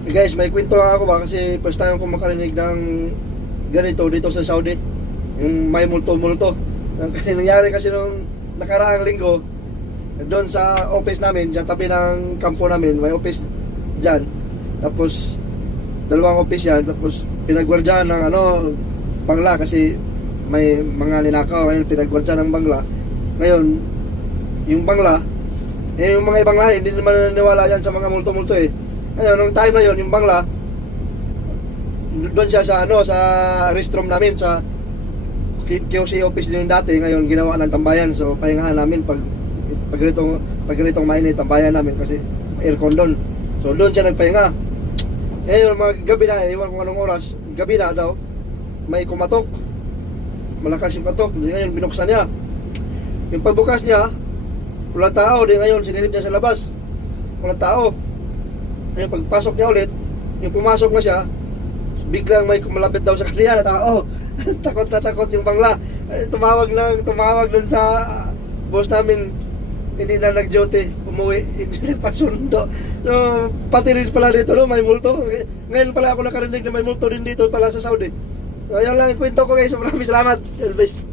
Guys, may kwento lang ako ba kasi first time ko makarinig ng ganito dito sa Saudi. Yung may multo-multo. Kasi nangyari kasi nung nakaraang linggo, doon sa office namin, dyan tabi ng kampo namin, may office dyan. Tapos, dalawang office yan. Tapos, pinagwardyahan ng bangla kasi may mga ninakaw. Ngayon, pinagwardyahan ng bangla. Ngayon, yung bangla, yung mga ibang lahi, hindi naman naniniwala yan sa mga multo-multo eh. Ngayon, nung time na yun, yung bangla, doon siya sa sa restroom namin, sa QC office din dati, ngayon ginawa ng tambayan. So pahingahan namin pag ganitong mainit tambayan namin kasi aircon doon. So doon siya nagpahinga. Ngayon mga gabi na, iwan kung anong oras, gabi na daw, may kumatok. Malakas yung katok. Ngayon binuksan niya. Yung pagbukas niya, walang tao. Di ngayon sinilip niya sa labas, walang tao. Ngayon pagpasok niya ulit, yung pumasok na siya, biglang may malapit daw sa kanya na tao. Takot na takot yung bangla. Tumawag dun sa boss namin, hindi na nag-duty, umuwi, hindi nagpasundo. So, pati rin pala dito, no, may multo. Ngayon pala ako nakarinig na may multo din dito pala sa Saudi. So, yun lang yung kwento ko guys. Maraming salamat. Elvis.